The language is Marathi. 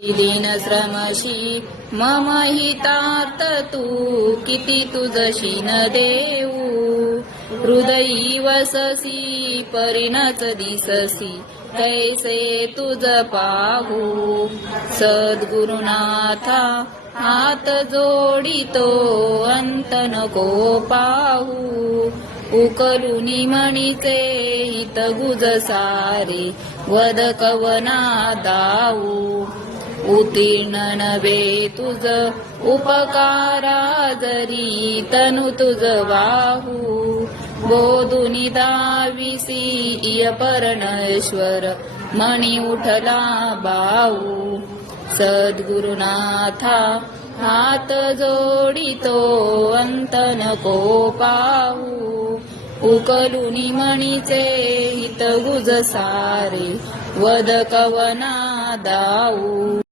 दीन श्रमशी मम हितार्थ तू किती तुझशी न देऊ हृदयी वससी परिणच दिससी कैसे तुझ पाहू सद्गुरुनाथा हात जोडितो अंत नको पाहू उकलुनी मणीचे हित गुज सारे वद कवना दाऊ उत्तीर्ण नव्हे तुझ उपकारा जरी तनु तुझ वाहू बोधुनी दाविसी इय परमेश्वर मणी उठला बाऊ सद्गुरुनाथा हात जोडितो अंत नको पाहू उकलुनी मणीचे हित गुज सारे वद कवना दाऊ